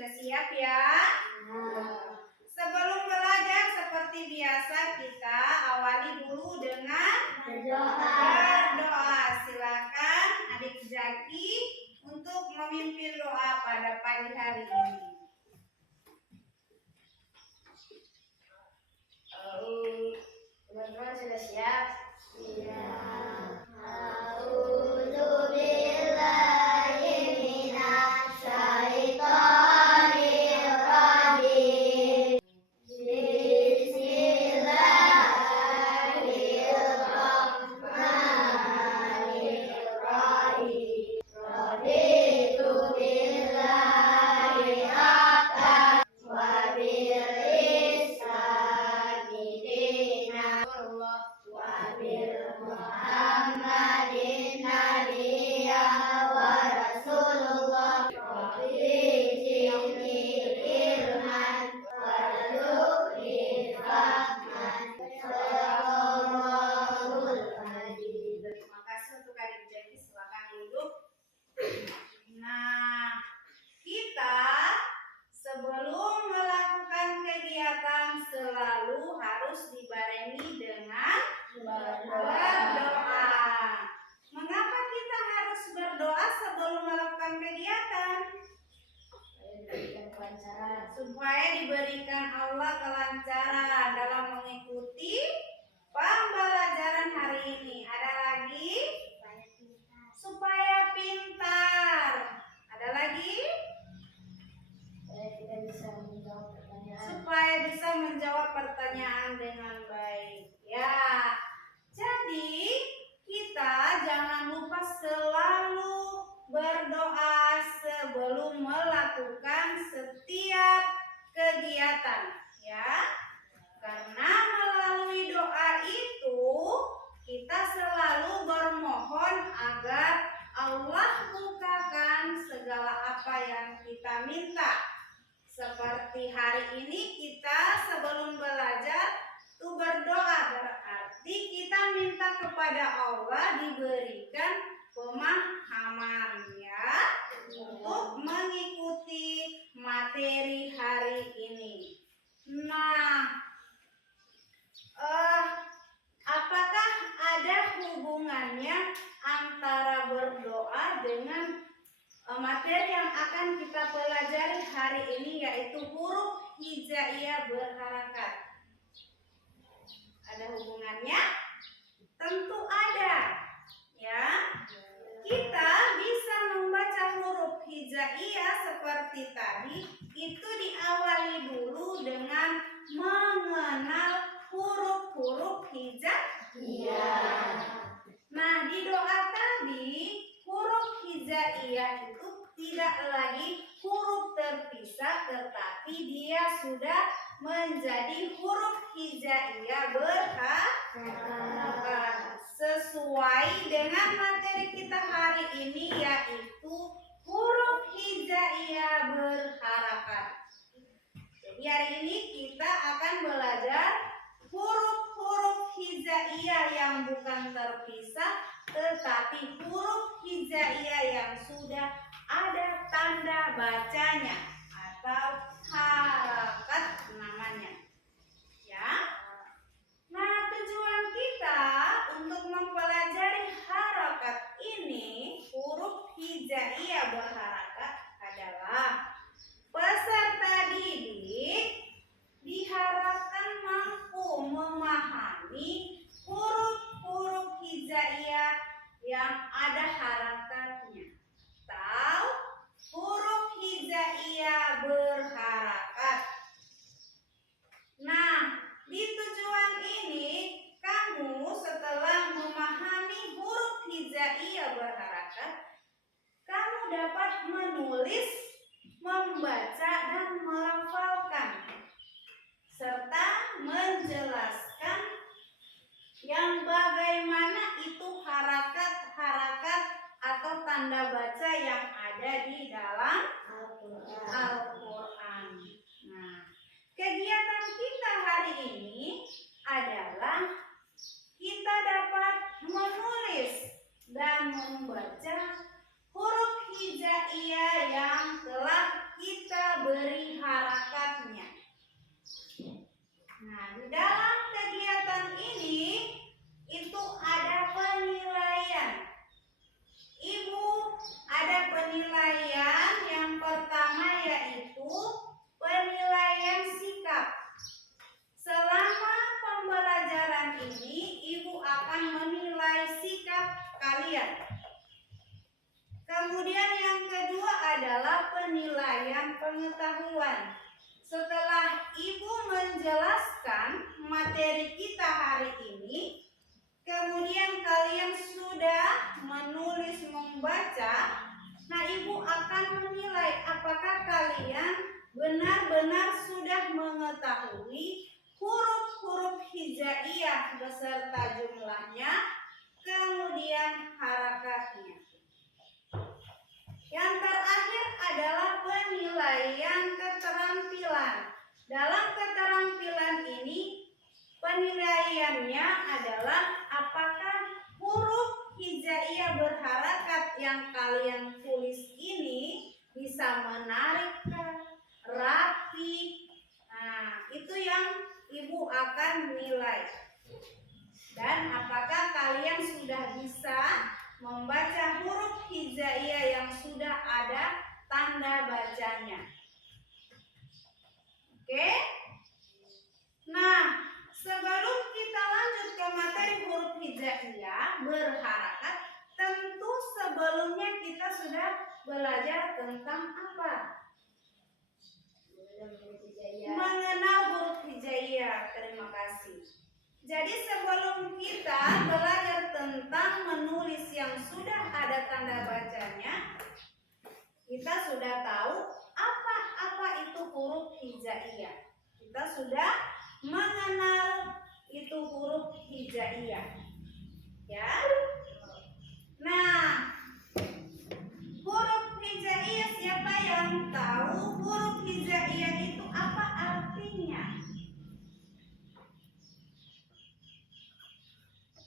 Sudah siap ya? Sebelum belajar seperti biasa kita awali dulu dengan berdoa. Silakan Adik Zaki untuk memimpin doa pada pagi hari ini. Teman-teman sudah siap? Iya. Nah, kita sebelum melakukan kegiatan selalu harus dibarengi dengan berdoa. Mengapa kita harus berdoa sebelum melakukan kegiatan? Supaya diberikan Allah kelancaran dalam mengikuti pembelajaran hari ini. Ada lagi? Supaya pintar. Ada lagi? Supaya bisa menjawab pertanyaan dengan baik. Ya. Jadi kita jangan lupa selalu berdoa sebelum melakukan setiap kegiatan, ya. Karena melalui doa itu kita selalu bermohon agar Allah bukakan segala apa yang kita minta. Seperti hari ini kita sebelum belajar itu berdoa, berarti kita minta kepada Allah diberikan pemahaman ya untuk mengikuti materi hari ini. Nah, apakah ada hubungannya antara berdoa dengan materi yang akan kita pelajari hari ini, yaitu huruf hijaiyah berharakat? Ada hubungannya? Tentu ada. Ya. Kita bisa membaca huruf hijaiyah seperti tadi, itu diawali dulu dengan mengenal huruf-huruf hijaiyah. Nah, di doa tadi huruf hijaiyah itu tidak lagi huruf terpisah, tetapi dia sudah menjadi huruf hijaiyah berharakat sesuai dengan materi kita hari ini, yaitu huruf hijaiyah berharakat. Jadi hari ini kita akan belajar huruf-huruf hijaiyah yang bukan terpisah, tetapi huruf hijaiyah yang sudah ada tanda bacanya atau harakat namanya. Ya. Nah, tujuan kita untuk mempelajari harakat ini, huruf hijaiyah berharakat, adalah peserta didik diharapkan mampu memahami huruf-huruf hijaiyah yang ada harakatnya atau huruf hijaiyah berharakat. Nah, di tujuan ini kamu setelah memahami huruf hijaiyah berharakat, kamu dapat menulis, membaca dan melafalkan serta menjelaskan yang bagaimana itu harakat-harakat atau tanda baca yang ada di dalam Al-Quran. Nah, kegiatan kita hari ini adalah kita dapat menulis dan membaca huruf hijaiyah yang telah kita beri beri harakatnya. Nah, di dalam kegiatan ini itu ada penilaian. Ibu, ada penilaian yang pertama yaitu penilaian sikap. Selama pembelajaran ini, Ibu akan menilai sikap kalian. Kemudian yang kedua adalah penilaian pengetahuan. Setelah Ibu menjelaskan materi kita hari ini, kemudian kalian sudah menulis membaca, nah Ibu akan menilai apakah kalian benar-benar sudah mengetahui huruf-huruf hijaiyah beserta jumlahnya, kemudian harakatnya. Yang terakhir adalah penilaian keterampilan. Dalam keterampilan ini, penilaiannya adalah apakah huruf hijaiyah berharakat yang kalian tulis ini bisa menarik, rapi. Nah, itu yang Ibu akan nilai. Dan apakah kalian sudah bisa membaca huruf hijaiyah yang sudah ada tanda bacanya. Oke? Nah, sebelum kita lanjut ke materi huruf hijaiyah berharakat, tentu sebelumnya kita sudah belajar tentang apa? Mengenal huruf hijaiyah. Terima kasih. Jadi sebelum kita belajar tentang menulis yang sudah ada tanda bacanya, kita sudah tahu apa itu huruf hijaiyah. Kita sudah mengenal itu huruf hijaiyah. Ya. Nah, huruf hijaiyah, siapa yang tahu huruf hijaiyah itu apa artinya?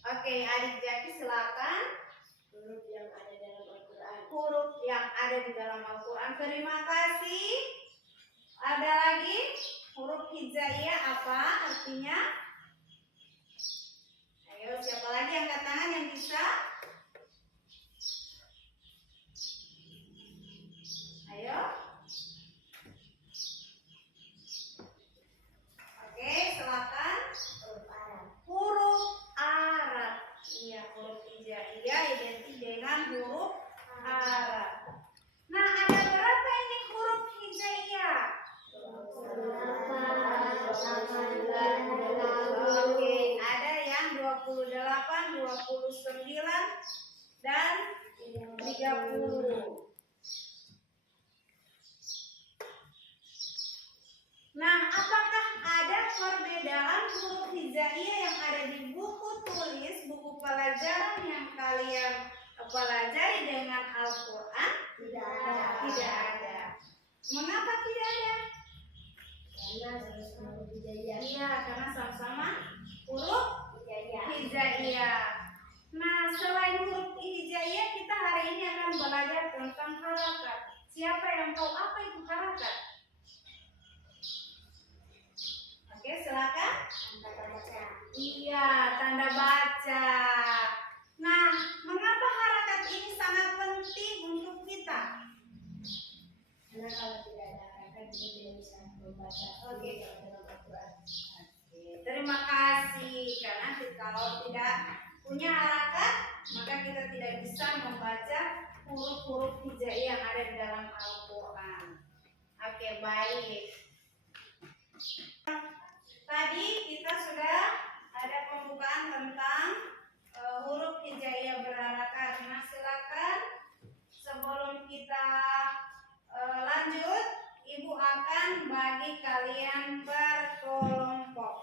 Oke, Adik Jaki silakan. Huruf yang ada dalam Al-Quran. Huruf yang ada di dalam Al-Quran. Terima kasih. Ada lagi? Huruf hijaiyah apa artinya? Ayo, siapa lagi yang angkat tangan yang bisa? Ayo. Oke, silakan. Huruf Arab. Iya, huruf hijaiyah identik dengan huruf Arab. Nah, ada berapa ini huruf hijaiyah? Oke, ada yang 28, 29 dan 30. Nah, apakah ada perbedaan huruf hijaiyah yang ada di buku tulis, buku pelajaran yang kalian pelajari dengan Al-Quran? Tidak ada. Tidak ada. Mengapa tidak ada? Karena sama-sama huruf hijaiyah. Iya, karena sama-sama huruf hijaiyah. Nah, selain huruf hijaiyah, kita hari ini akan belajar tentang harakat. Siapa yang tahu apa itu harakat? Oke, silakan. Tanda baca. Iya, tanda baca. Nah, mengapa harakat ini sangat penting untuk kita? Karena kalau tidak ada harakat, kita tidak bisa membaca. Oke. Dalam Al-Quran. Oke, terima kasih. Karena kalau tidak punya harakat, maka kita tidak bisa membaca huruf-huruf hijaiyah yang ada di dalam Al-Quran. Oke, baik. Tadi kita sudah ada pembukaan tentang huruf hijaiyah berharakat. Nah, silakan sebelum kita lanjut, Ibu akan bagi kalian berkelompok.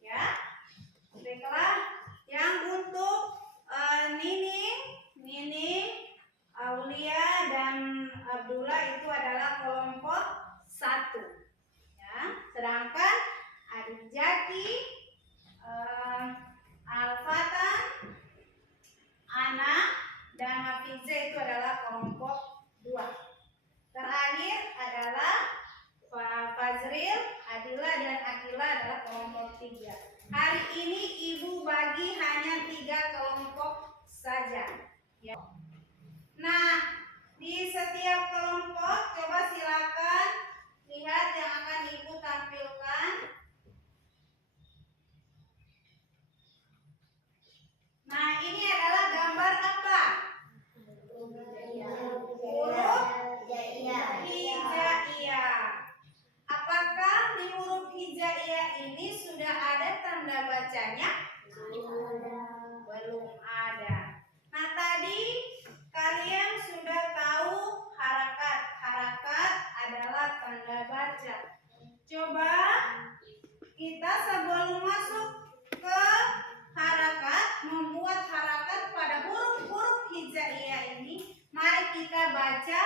Ya. Baiklah, yang untuk Nining, Aulia dan Abdullah itu adalah kelompok 1. Ya, sedangkan Adik Jaki, Al-Fatan, Ana, dan Hafizah itu adalah kelompok 2. Terakhir adalah Fadril, Adila, dan Akila adalah kelompok 3. Hari ini ibu bagi hanya 3 kelompok saja. Ya. Nah, di setiap kelompok coba silakan lihat yang akan ibu tampilkan. Nah, ini adalah gambar apa? Huruf hijaiyah. Apakah di huruf hijaiyah ini sudah ada tanda bacanya? Belum ada. Nah, tadi kalian sudah tahu harakat. Harakat adalah tanda baca. Coba kita sebelum masuk ke harakat, membuat harakat pada huruf-huruf hijaiyah ini, mari kita baca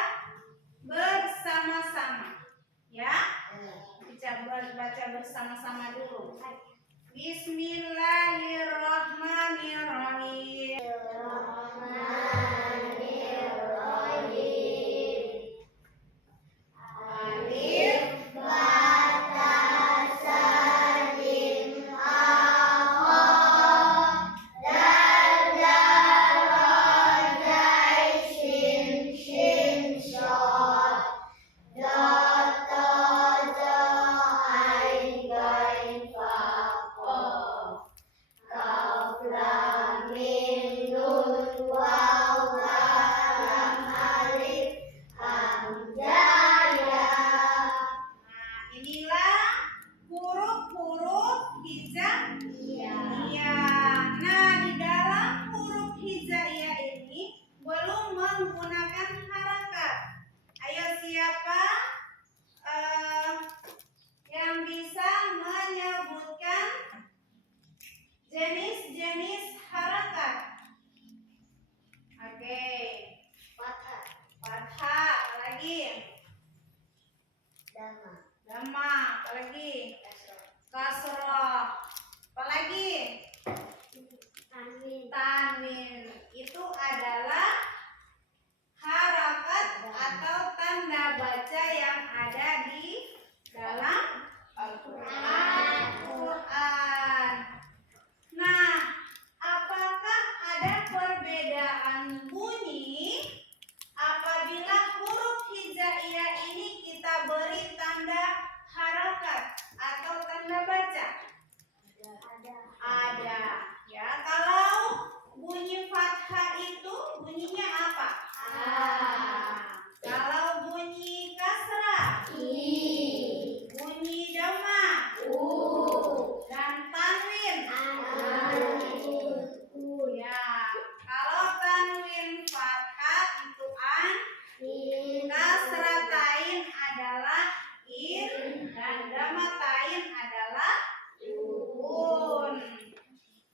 bersama-sama. Ya, kita baca bersama-sama dulu. Bismillahirrahmanirrahim. Alif, inilah huruf-huruf hijaiyah. Nah, di dalam huruf hijaiyah ini belum menggunakan harakat. Ayo, siapa yang bisa menyebutkan jenis-jenis harakat? Oke. Fathah, apalagi? Dhamma, apalagi? Kasroh, apalagi? Tanwin. Itu adalah harakat atau tanda baca yang ada di dalam Al-Quran. Nah, apakah ada perbedaan bunyi apabila huruf hijaiyah ini kita beri tanda harakat atau tanda baca? Ada. Ya, kalau bunyi fathah itu bunyinya apa? Kalau bunyi kasrah, bunyi dhamma, dan tanwin. Ya, kalau tanwin fathah itu an, kasrah tain adalah in, dan dhamma tain adalah un.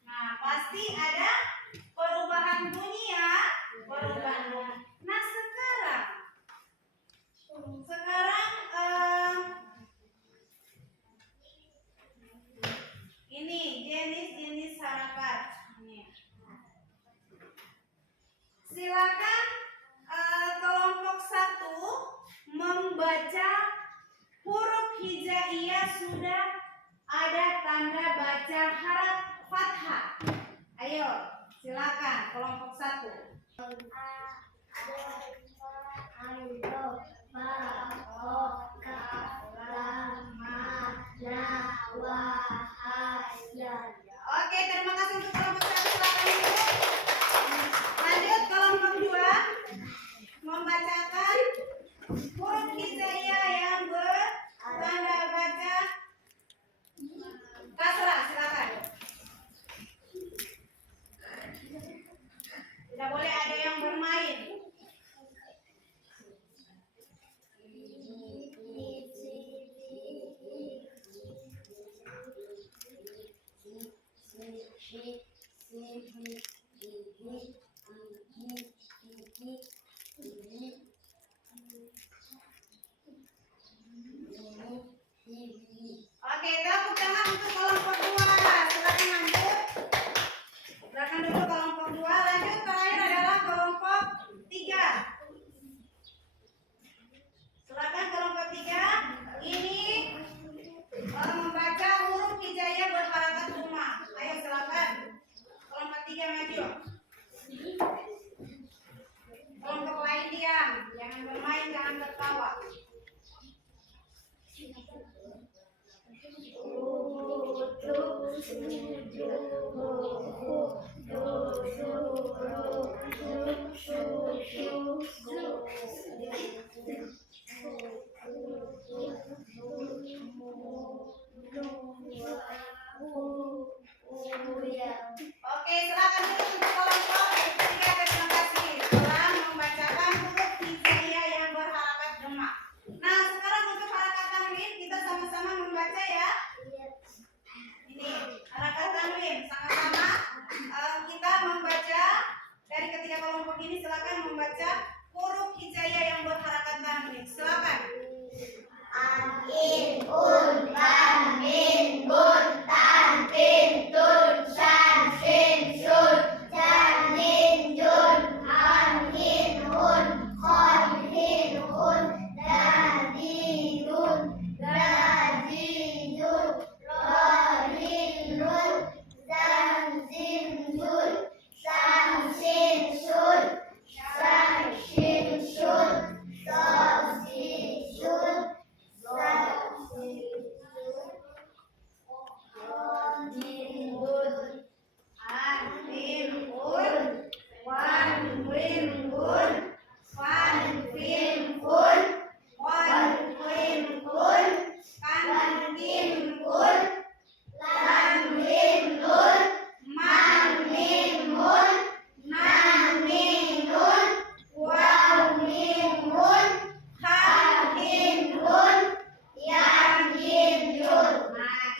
Nah, pasti ada perubahan bunyi ya, perubahan bunyi. Nah, sekarang ini jenis-jenis harakat. Silakan kelompok 1 membaca huruf hijaiyah sudah ada tanda baca harap fathah. Ayo, silakan kelompok 1. Oke, terima kasih untuk kelompok 1. Silakan dulu. Lanjut kelompok 2 membacakan huruf hijaiyah yang bertanda baca kasrah. Silakan. Tidak boleh ada yang bermain.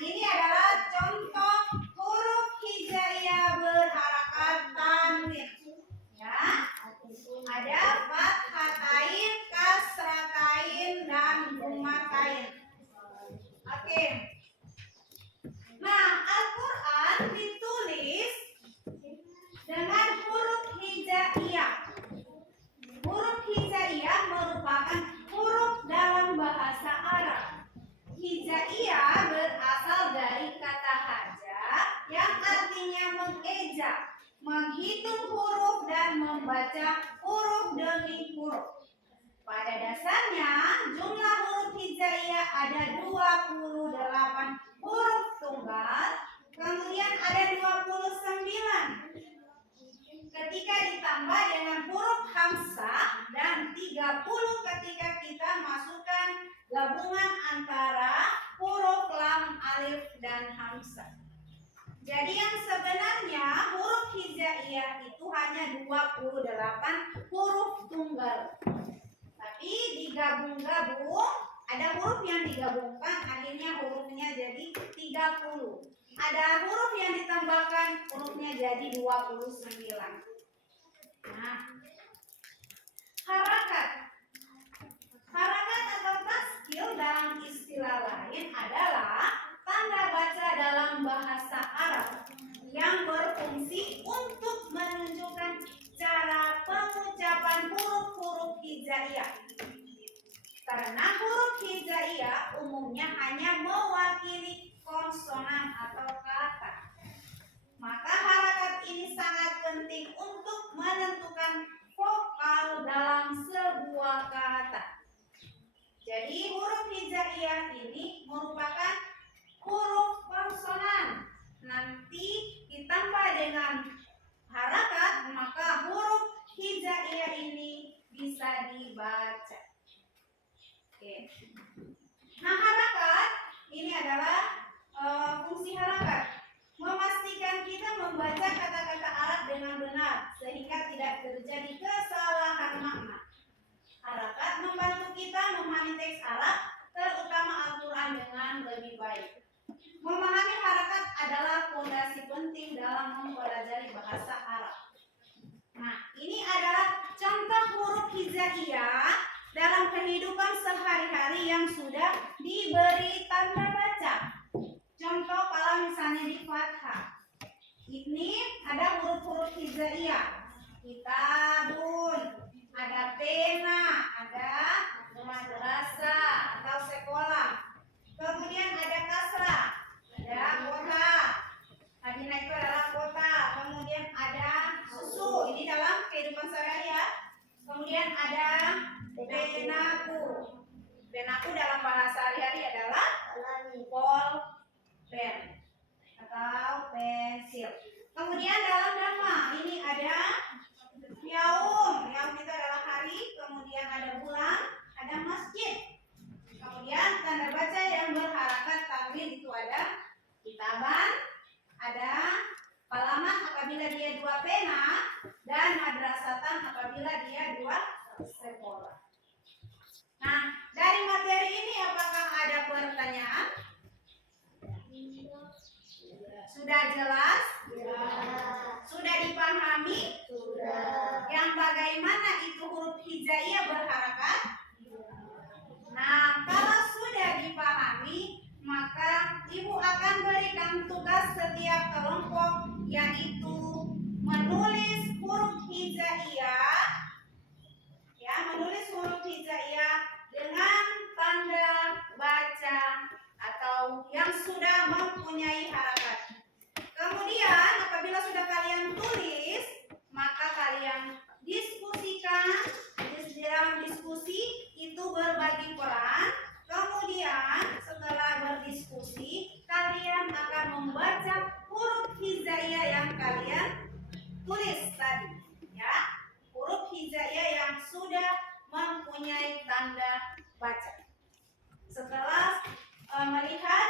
ini adalah contoh huruf hijaiyah berharakat tanwin. Ya, ada fathatain, kasratain, dan dhammatain. Oke. Nah, Al-Quran ditulis dengan huruf hijaiyah. Huruf hijaiyah merupakan huruf dalam bahasa Arab. Hijaiyah berasal dari kata haja yang artinya mengeja, menghitung huruf dan membaca huruf demi huruf. Pada dasarnya, jumlah huruf hijaiyah ada 28 huruf tunggal, kemudian ada 29. Ketika ditambah dengan huruf hamzah dan 30 ketika kita masukkan gabungan antara huruf lam, alif, dan hamzah. Jadi yang sebenarnya huruf hijaiyah itu hanya 28 huruf tunggal. Tapi digabung-gabung, ada huruf yang digabungkan, akhirnya hurufnya jadi 30. Ada huruf yang ditambahkan, hurufnya jadi 29. Nah, harakat. Harakat atau taskil dalam istilah lain adalah tanda baca dalam bahasa Arab yang berfungsi untuk menunjukkan cara pengucapan huruf-huruf hijaiyah. Karena huruf hijaiyah umumnya hanya mewakili konsonan atau kata, maka harakat ini sangat penting untuk menentukan vokal dalam sebuah kata. Jadi huruf hijaiyah ini merupakan huruf konsonan. Nanti ditambah dengan harakat, maka huruf hijaiyah ini bisa dibaca. Oke. Nah, harakat ini adalah fungsi harakat. Memastikan kita membaca kata-kata Arab dengan benar sehingga tidak terjadi kesalahan makna. Harakat membantu kita memahami teks Arab, terutama Al-Quran dengan lebih baik. Memahami harakat adalah fondasi penting dalam mempelajari bahasa Arab. Nah, ini adalah contoh huruf hijaiyah dalam kehidupan sehari-hari yang sudah diberi tanda baca. Contoh kalau misalnya di fathah, ini ada huruf-huruf hijaiyah. Kitabun, ada pena, ada madrasah atau sekolah. Kemudian ada kasrah, ada kota. Madinah itu adalah kota. Kemudian ada susu, ini dalam kehidupan sehari-hari ya. Kemudian ada penaku. Penaku dalam bahasa sehari-hari adalah pulpen atau pensil. Kemudian dalam dhamma ini ada yaum. Yaum itu adalah hari. Kemudian ada bulan, ada masjid. Kemudian tanda baca yang berharakat tanwin itu ada kitaban, ada palaman apabila dia 2 pena, dan madrasatan apabila dia 2 sekolah. Nah, dari materi ini apakah ada pertanyaan? Sudah jelas? Sudah dipahami? Yang bagaimana itu huruf hijaiyah berharakat? Nah, kalau sudah dipahami diskusi, kalian akan membaca huruf hijaiyah yang kalian tulis tadi, ya. Huruf hijaiyah yang sudah mempunyai tanda baca. Setelah melihat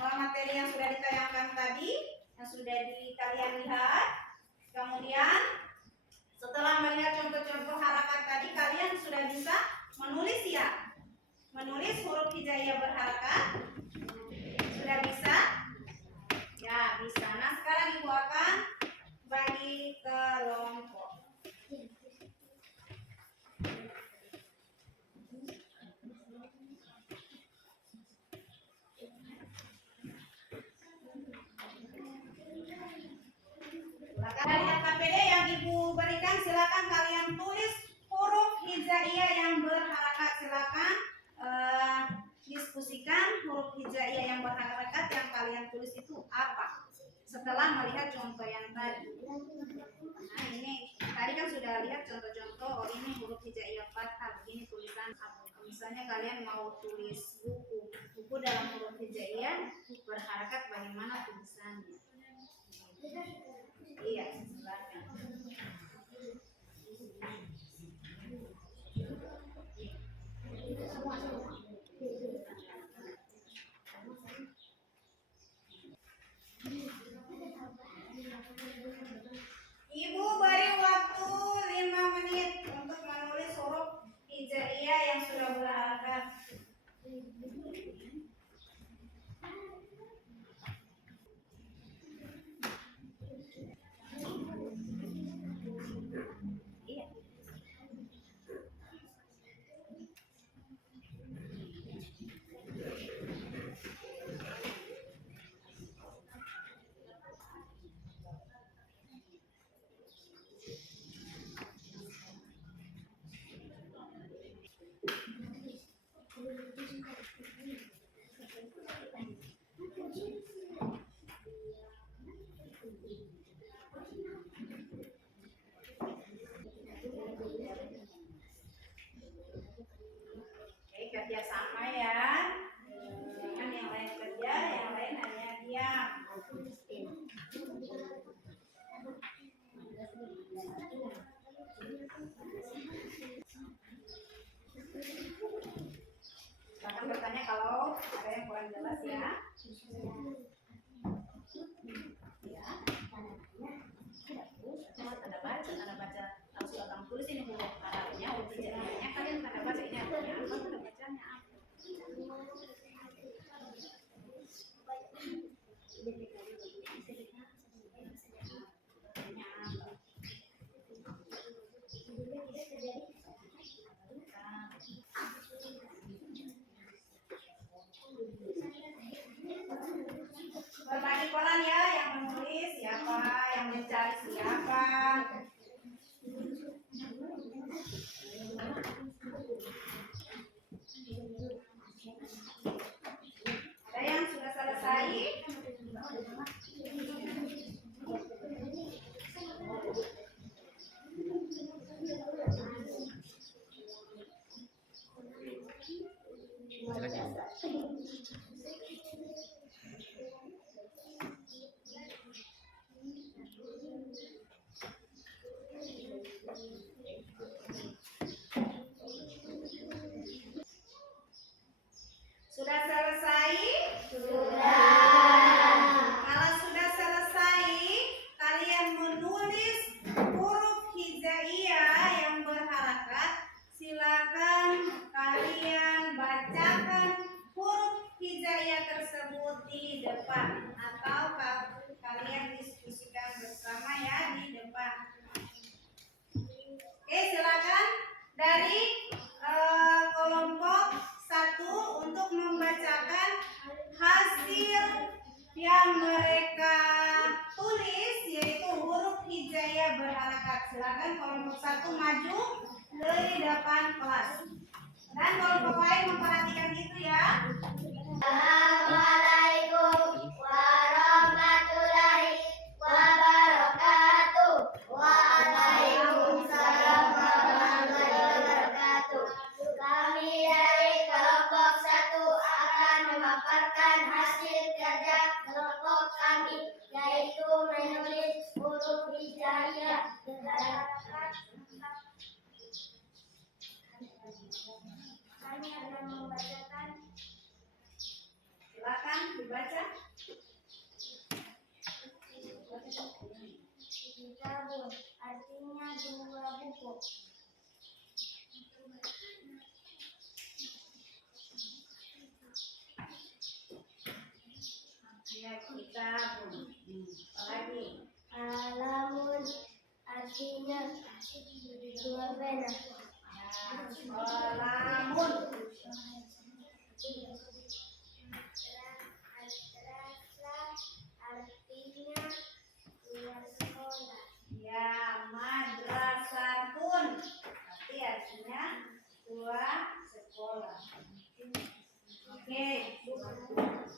materi yang sudah ditayangkan tadi, yang sudah kalian lihat, kemudian setelah melihat contoh-contoh harakat tadi, kalian sudah bisa menulis ya. Menulis huruf hijaiyah berharakat. Sudah bisa? Ya, bisa. Nah, sekarang Ibu akan bagi kelompok. Dari KPD yang Ibu berikan, silakan kalian tulis huruf hijaiyah yang berharakat. Silakan diskusikan huruf hijaiyah yang berharakat yang kalian tulis itu apa setelah melihat contoh yang tadi. Nah, ini tadi kan sudah lihat contoh-contoh. Oh, ini huruf hijaiyah fathah, ini tulisan apa. Misalnya kalian mau tulis buku dalam huruf hijaiyah berharakat, bagaimana tulisannya? Iya, silakan. Ibu beri waktu 5 menit untuk menulis huruf hijaiyah yang sudah berharakat. Oke, kerja sama ya. Jangan yang lain kerja, yang lain hanya diam. Silakan bertanya kalau ada yang kurang jelas ya. Tanda baca. Kalau sudah kamu tulis ini huruf Arabnya, huruf hijaiyahnya, kalian tanda baca ini artinya apa? Tanda bacanya apa? Berbagi peran ya, yang menulis siapa, yang mencari siapa. Ada yang sudah selesai? Sudah selesai? Sudah. Kalau sudah selesai, kalian menulis huruf hijaiyah yang berharakat. Silakan kalian bacakan huruf hijaiyah tersebut di depan, atau kalian diskusikan bersama ya di depan. Oke, silakan dari kelompok 1 untuk membacakan hasil yang mereka tulis, yaitu huruf hijaiyah berharakat. Silakan kelompok 1 maju dari depan kelas. Dan kelompok lain memperhatikan itu ya. Assalamualaikum warahmatullahi wabarakatuh. Waalaikumsalam warahmatullahi wabarakatuh. Kami dari kelompok 1 akan memaparkan hasil hasil kerja kelompok kami, yaitu menulis huruf hijaiyah. Kami akan membacakan. Silakan dibaca. Kitabun artinya dua buku. Ya, kitabun. Apalagi? Alamun artinya dua pena. Kolamun. Artinya dua sekolah. Ya, madrasatun. Berarti artinya dua sekolah. Oke.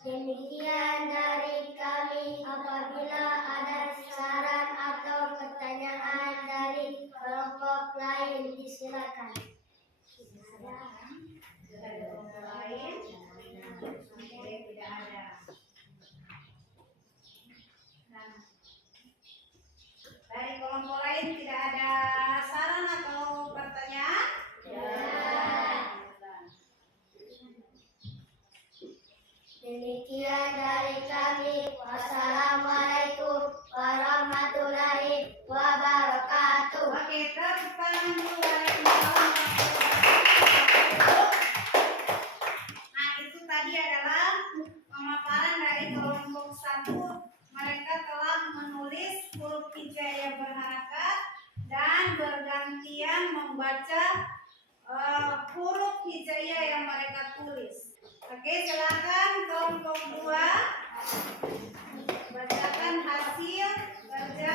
Demikian dari kami. Apabila ada saran atau pertanyaan dari kelompok lain, disilakan. Ada kelompok lain? Oke, tidak ada. Nah, dari kelompok lain tidak ada saran atau pertanyaan? Demikian dari kami. Wassalamualaikum warahmatullahi wabarakatuh. Oke, tepuk tangan dulu. Waalaikumsalam warahmatullahi wabarakatuh. Nah, itu tadi adalah pemaparan dari kelompok 1. Mereka telah menulis huruf hijaiyah berharakat dan bergantian membaca huruf hijaiyah yang mereka tulis. Oke, silakan kelompok 2 bacakan hasil kerja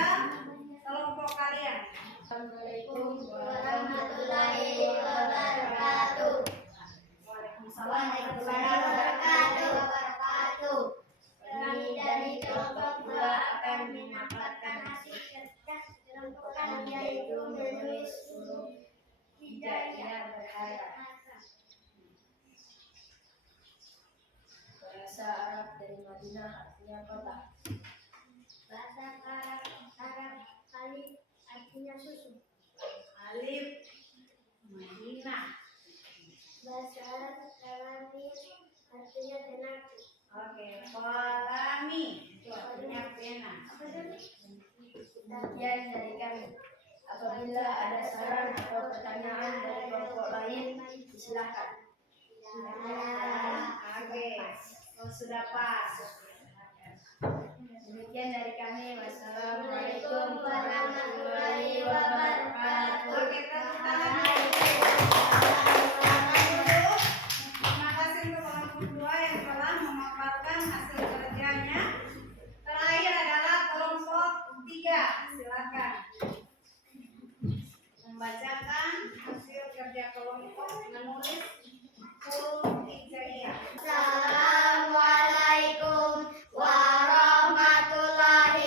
kelompok kalian. Assalamualaikum warahmatullahi wabarakatuh. Waalaikumsalam Warahmatullahi wabarakatuh. Kami dari kelompok 2 akan mendapatkan hasil kerja kelompok kami, yaitu menulis huruf hijaiyah berharakat. Bahasa Arab dari Madinah artinya kota. Bahasa Arab alif artinya susu. Alif Madinah. Bahasa Arab kalamin artinya penalti. Oke, kolami itu artinya pena. Demikian dari kami. Apabila ada saran atau pertanyaan dari kelompok lain, silakan. Oke, oh, sudah pas. Demikian dari kami. Assalamualaikum Wassalamualaikum warahmatullahi wabarakatuh. Oke, tepuk tangan dulu. Terima kasih untuk kelompok 2 yang telah memaparkan hasil kerjanya. Terakhir adalah kelompok 3. Silakan membacakan hasil kerja kelompok menulis huruf hijaiyah. Assalamualaikum warahmatullahi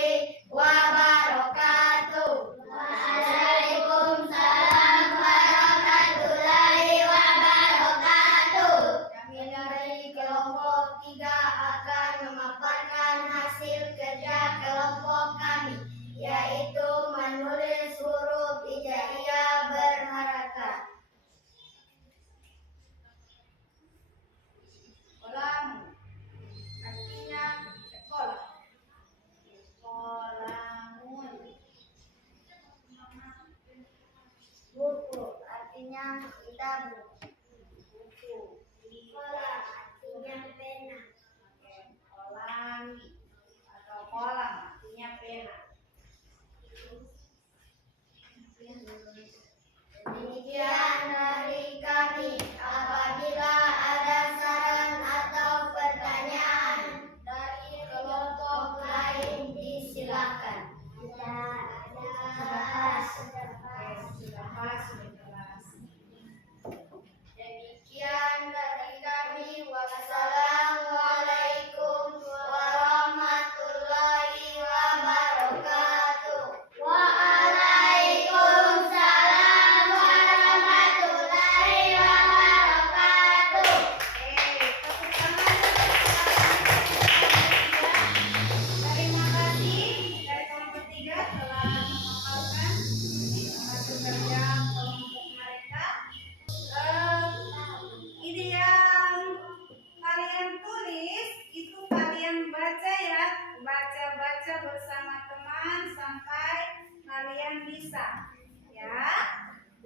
dibaca ya, baca-baca bersama teman sampai kalian bisa ya.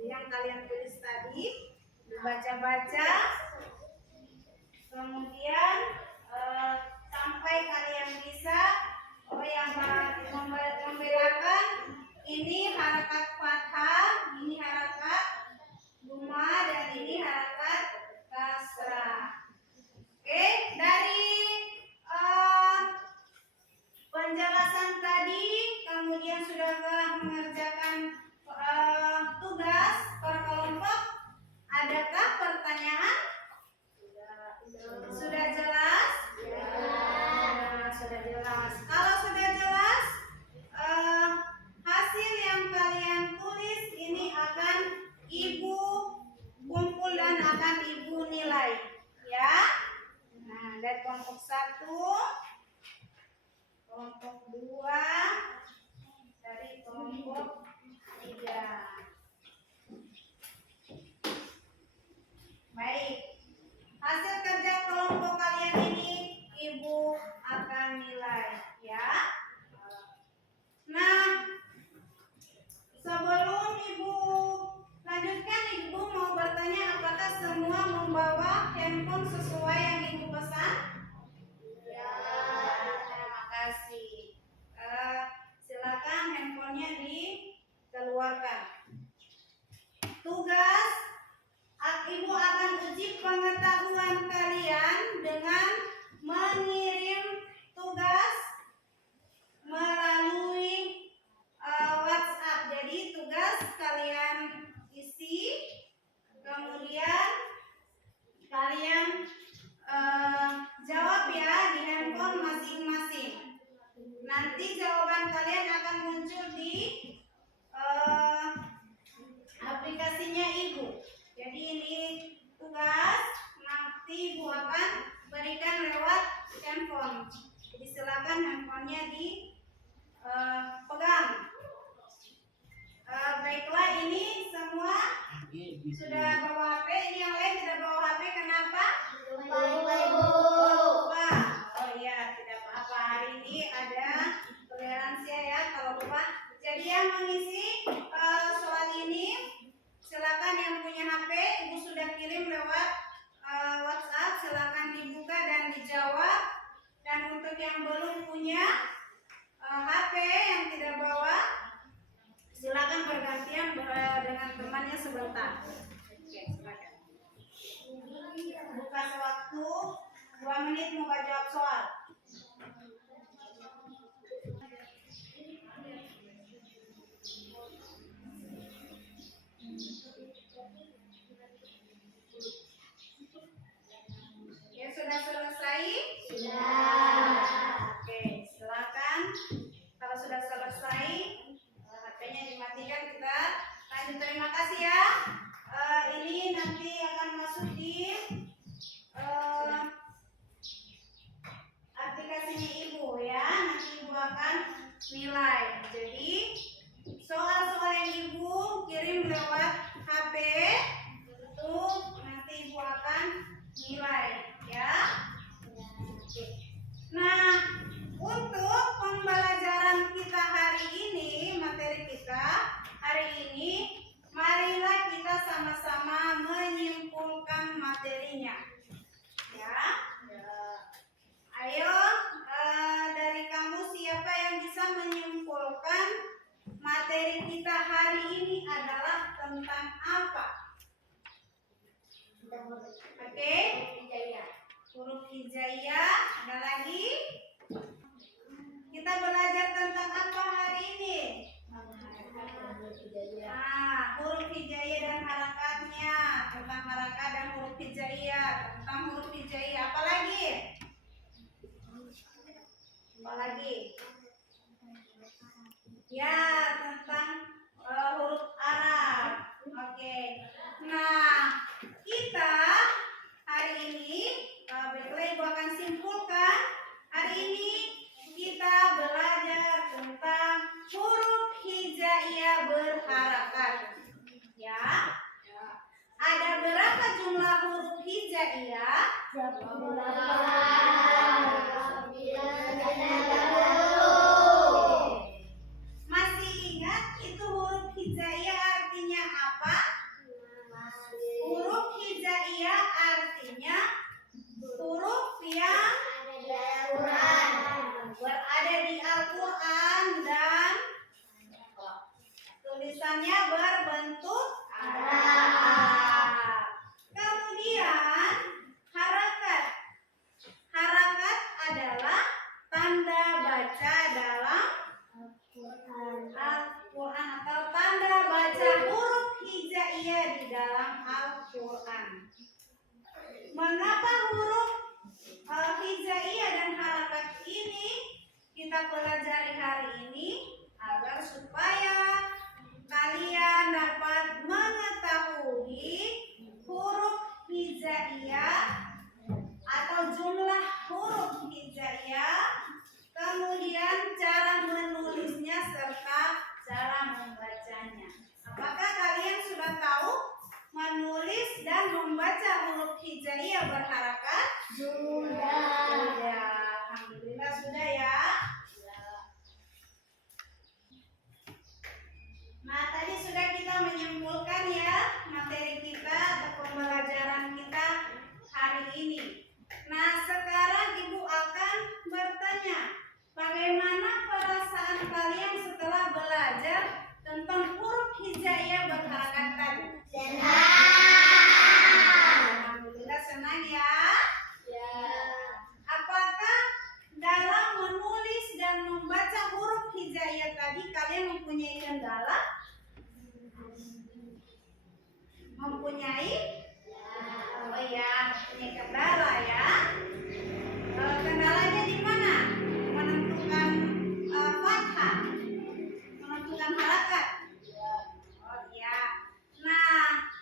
Yang kalian tulis tadi dibaca-baca, kemudian sampai kalian bisa. Yang membedakan ini harakat fathah, ini harakat dhamma, dan ini harakat kasrah. Oke, dari penjelasan tadi, kemudian sudah mengerjakan tugas per kelompok. Adakah pertanyaan? Sudah jelas? Sudah jelas. Kalau sudah jelas, hasil yang kalian tulis ini akan Ibu kumpul dan akan Ibu nilai, ya. Nah, dari kelompok 1, kelompok 2, dari kelompok 3. Baik. Hasil kerja kelompok kalian ini Ibu akan nilai, ya. Nah, sebelum Ibu lanjutkan, Ibu mau bertanya apakah semua membawa handphone sesuai yang Ibu pesan? Ya. Terima kasih. Silakan handphonenya dikeluarkan. Tugas, Ibu akan uji pengetahuan kalian dengan mengirim tugas melalui WhatsApp. Jadi tugas kalian isi, kemudian kalian jawab ya di handphone masing-masing. Nanti jawaban kalian akan muncul di aplikasinya Ibu. Jadi ini tugas, nanti Ibu akan berikan lewat handphone. Jadi silakan handphonenya dipegang. Baiklah, ini semua sudah bawa HP. Ini yang lain tidak bawa HP, kenapa? Lupa. Oh iya, tidak apa-apa. Hari ini ada toleransi ya kalau lupa. Jadi yang mengisi soal ini, silakan yang punya HP, Ibu sudah kirim lewat WhatsApp, silakan dibuka dan dijawab. Dan untuk yang belum punya HP, yang tidak bawa, silakan bergantian dengan temannya sebentar. Oke, silakan. Buka waktu 2 menit mau jawab soal. Ya, sudah selesai? Sudah. Oke, silakan. Kalau sudah selesai, HP-nya dimatikan, kita lanjut. Terima kasih ya. Ini nanti akan masuk di aplikasinya Ibu ya. Nanti Ibu akan nilai. Jadi soal-soal yang Ibu kirim lewat HP itu nanti Ibu akan nilai ya. Nah, untuk pembelajaran kita hari ini, materi kita hari ini, marilah kita sama-sama menyimpulkan materinya. Ya. Ayo, dari kamu siapa yang bisa menyimpulkan materi kita hari ini adalah tentang apa? Oke. Huruf hijaiyah. Ada lagi? Kita belajar tentang apa hari ini? Huruf hijaiyah dan harakatnya, tentang harakat dan huruf hijaiyah, tentang huruf hijaiyah. Apa lagi? Apa lagi? Ya, tentang huruf Arab. Oke. Nah, kita hari ini, baiklah Ibu akan simpulkan. Hari ini kita belajar tentang huruf hijaiyah berharakat. Ya. Ada berapa jumlah huruf hijaiyah? 9. kita pelajari hari ini agar supaya kalian dapat mengetahui huruf hijaiyah atau jumlah huruf hijaiyah, kemudian cara menulisnya serta cara membacanya. Apakah kalian sudah tahu menulis dan membaca huruf hijaiyah berharakat? Sudah. Ya, alhamdulillah sudah ya. Nah, tadi sudah kita menyimpulkan ya materi kita atau pembelajaran kita hari ini. Nah, sekarang Ibu akan bertanya, bagaimana perasaan kalian setelah belajar tentang huruf hijaiyah berharakat tadi? Alhamdulillah senang ya. Ya. Apakah dalam menulis dan membaca huruf hijaiyah tadi kalian mempunyai kendala? Mempunyai? Oh iya, mempunyai kendala ya. Kendalanya di mana? Menentukan fathah, menentukan harakat. Oh iya. Nah,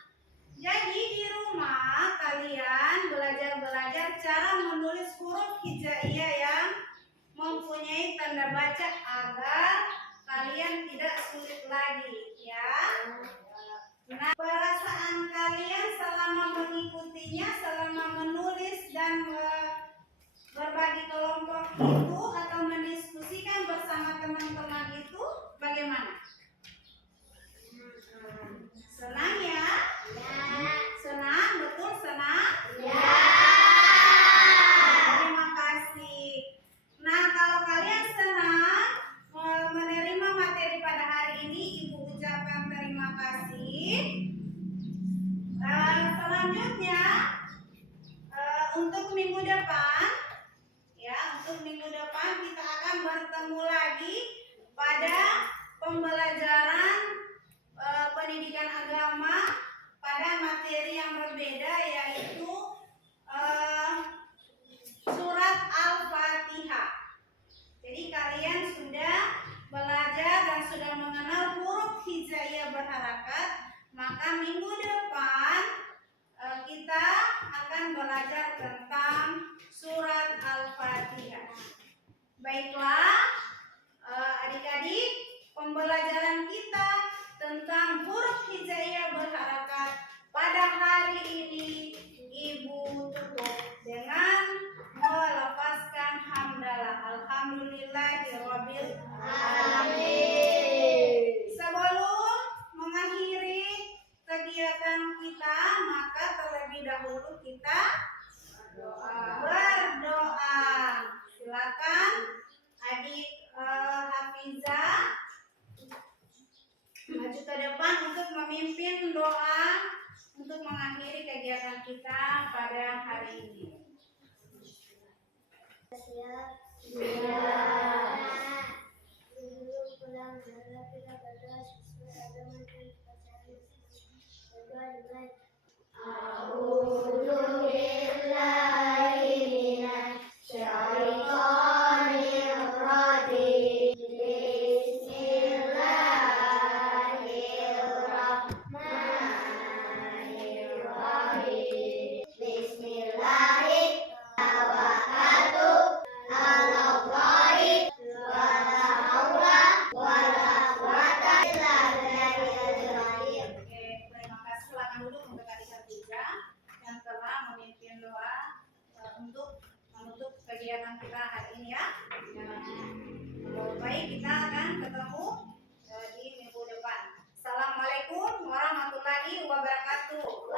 jadi di rumah kalian belajar cara menulis huruf hijaiyah yang mempunyai tanda baca agar kalian tidak sulit lagi ya. Nah, perasaan kalian selama mengikutinya, selama menulis dan berbagi kelompok itu atau mendiskusikan bersama teman-teman itu bagaimana? Senang ya? Senang, betul senang? Terima kasih. Nah, kalau kalian senang menerima materi pada hari ini, Ibu ucapkan terima kasih. Selanjutnya untuk minggu depan, ya, untuk minggu depan kita akan bertemu lagi pada pembelajaran pendidikan agama pada materi yang berbeda, yaitu surat Al-Fatihah. Jadi kalian sudah belajar dan sudah mengenal huruf hijaiyah berharakat, maka minggu depan kita akan belajar tentang surat Al-Fatihah. Baiklah, adik-adik, pembelajaran kita tentang huruf hijaiyah berharakat pada hari ini Ibu tutup dengan melafazkan hamdalah. Alhamdulillahirabbil alamin. Sebelum mengakhiri kegiatan kita, maka terlebih dahulu kita berdoa. Silakan adik Hafizah maju ke depan untuk memimpin doa untuk mengakhiri kegiatan kita pada hari ini. Kegiatan kita hari ini ya. Baik, kita akan ketemu di minggu depan. Assalamualaikum warahmatullahi wabarakatuh.